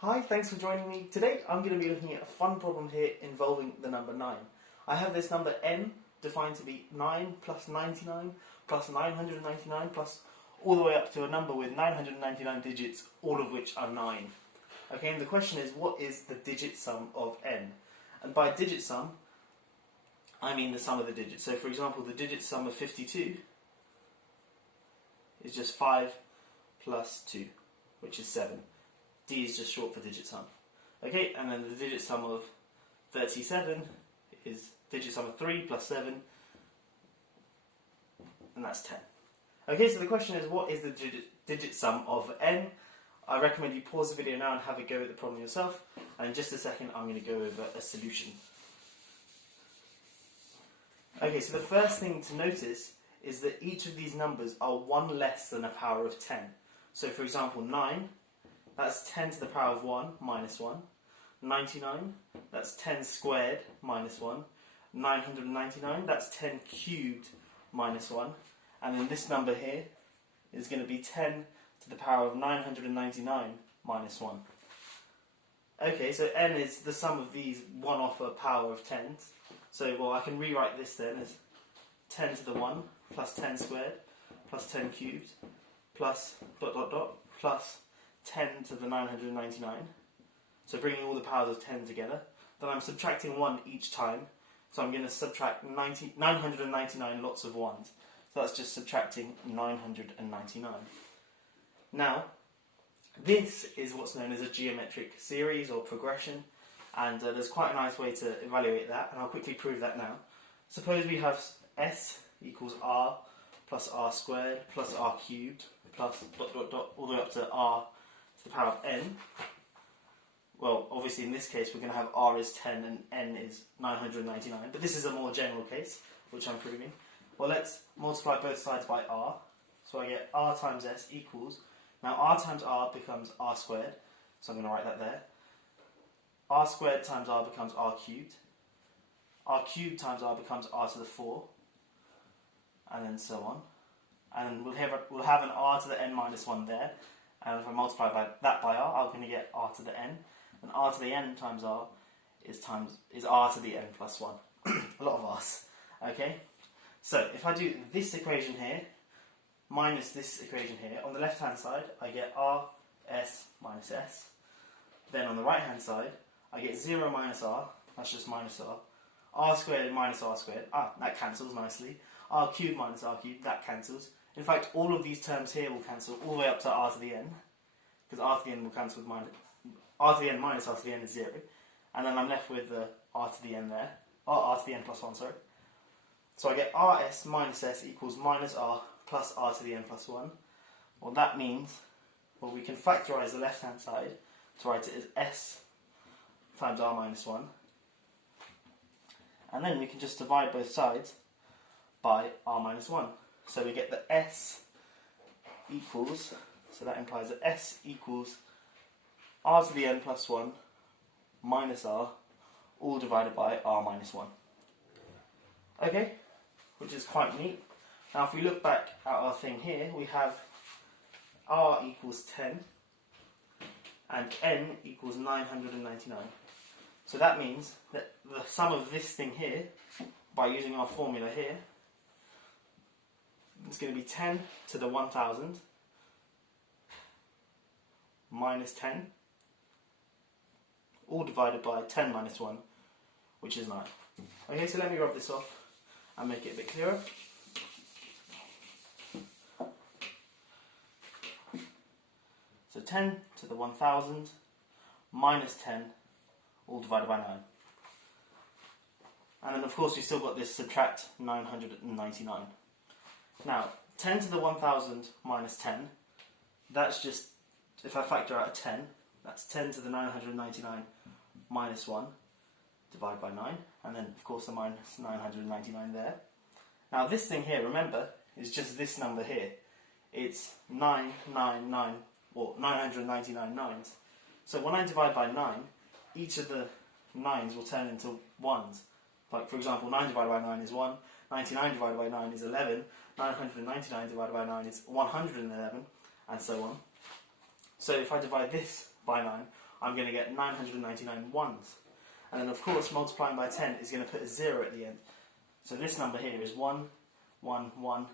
Hi, thanks for joining me. Today I'm going to be looking at a fun problem here involving the number 9. I have this number n defined to be 9 plus 99 plus 999 plus all the way up to a number with 999 digits, all of which are 9. Okay, and the question is, what is the digit sum of n? And by digit sum, I mean the sum of the digits. So for example, the digit sum of 52 is just 5 plus 2, which is 7. D is just short for digit sum. Okay, and then the digit sum of 37 is digit sum of 3 plus 7, and that's 10. Okay, so the question is, what is the digit sum of n? I recommend you pause the video now and have a go at the problem yourself, and in just a second I'm going to go over a solution. Okay, so the first thing to notice is that each of these numbers are 1 less than a power of 10. So for example, 9, that's 10 to the power of 1 minus 1. 99, that's 10 squared minus 1. 999, that's 10 cubed minus 1. And then this number here is going to be 10 to the power of 999 minus 1. Okay, so n is the sum of these 1 off a power of 10s. So, well, I can rewrite this then as 10 to the 1 plus 10 squared plus 10 cubed plus dot dot dot plus 10 to the 999. So bringing all the powers of 10 together. Then I'm subtracting 1 each time. So I'm going to subtract 999 lots of 1s. So that's just subtracting 999. Now, this is what's known as a geometric series or progression. And there's quite a nice way to evaluate that. And I'll quickly prove that now. Suppose we have s equals r plus r squared plus r cubed plus dot dot dot all the way up to r to the power of n. Well, obviously in this case we're going to have r is 10 and n is 999, but this is a more general case, which I'm proving. Well, let's multiply both sides by r. So I get r times s equals, now r times r becomes r squared, so I'm going to write that there. R squared times r becomes r cubed. R cubed times r becomes r to the 4, and then so on. And we'll have an r to the n minus 1 there. And if I multiply that by r, I'm going to get r to the n. And r to the n times r is r to the n plus 1. A lot of r's. Okay? So, if I do this equation here, minus this equation here, on the left hand side, I get r, s, minus s. Then on the right hand side, I get 0 minus r, that's just minus r squared minus r squared, that cancels nicely. R cubed minus r cubed, that cancels. In fact, all of these terms here will cancel all the way up to r to the n, because r to the n will cancel with r to the n minus r to the n is 0, and then I'm left with r to the n there, r to the n plus 1, sorry. So I get rs minus s equals minus r plus r to the n plus 1. Well, that means, well, we can factorise the left hand side to write it as s times r minus 1, and then we can just divide both sides by r minus 1. So we get that s equals, so that implies that s equals r to the n plus 1 minus r, all divided by r minus 1. Okay, which is quite neat. Now if we look back at our thing here, we have r equals 10 and n equals 999. So that means that the sum of this thing here, by using our formula here, it's going to be 10 to the 1000 minus 10, all divided by 10 minus 1, which is 9. Okay, so let me rub this off and make it a bit clearer. So 10 to the 1000 minus 10, all divided by 9. And then of course we've still got this subtract 999. Now, 10 to the 1000 minus 10, that's just, if I factor out a 10, that's 10 to the 999 minus 1, divided by 9, and then of course the minus 999 there. Now this thing here, remember, is just this number here. It's 999, or 999 nines. So when I divide by 9, each of the 9s will turn into 1s. Like for example, 9 divided by 9 is 1, 99 divided by 9 is 11, 999 divided by 9 is 111, and so on. So if I divide this by 9, I'm going to get 999 ones. And then of course multiplying by 10 is going to put a 0 at the end. So this number here is 1, 1, 1,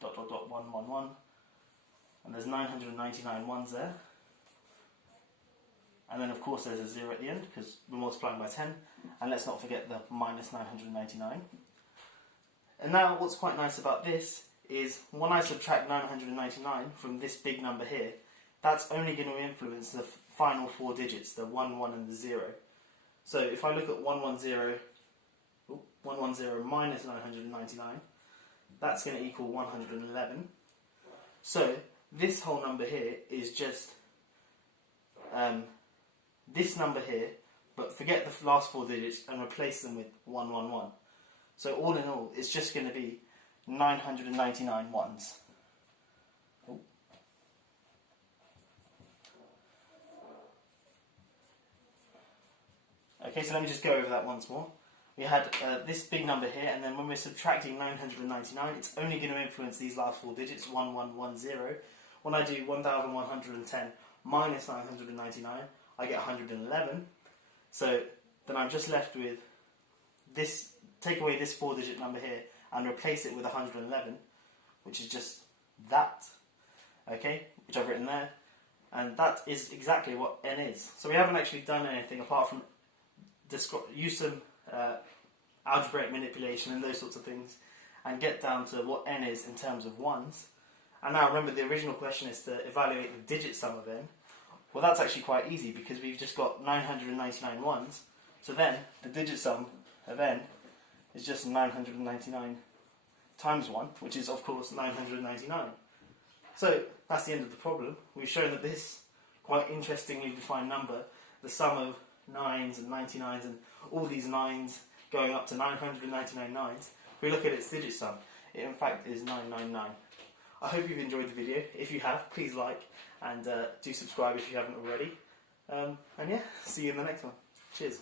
dot dot dot 1, 1, 1. And there's 999 ones there. And then of course there's a 0 at the end because we're multiplying by 10. And let's not forget the minus 999. And now what's quite nice about this is when I subtract 999 from this big number here, that's only going to influence the final 4 digits, the 1, 1 and the 0. So if I look at 110 minus 999, that's going to equal 111. So this whole number here is just this number here, but forget the last 4 digits and replace them with 111. So all in all, it's just going to be 999 ones. Okay, so let me just go over that once more. We had this big number here, and then when we're subtracting 999, it's only going to influence these last 4 digits, 1110. When I do 1110 minus 999, I get 111. So then I'm just left with this, take away this 4-digit number here and replace it with 111, which is just that, okay, which I've written there. And that is exactly what n is. So we haven't actually done anything apart from use some algebraic manipulation and those sorts of things and get down to what n is in terms of ones. And now remember, the original question is to evaluate the digit sum of n. Well, that's actually quite easy because we've just got 999 ones. So then the digit sum of n is just 999 times 1, which is of course 999. So that's the end of the problem. We've shown that this quite interestingly defined number, the sum of 9s and 99s and all these 9s going up to 999 9s, if we look at its digit sum, it in fact is 999. I hope you've enjoyed the video. If you have, please like and do subscribe if you haven't already. And yeah, see you in the next one. Cheers.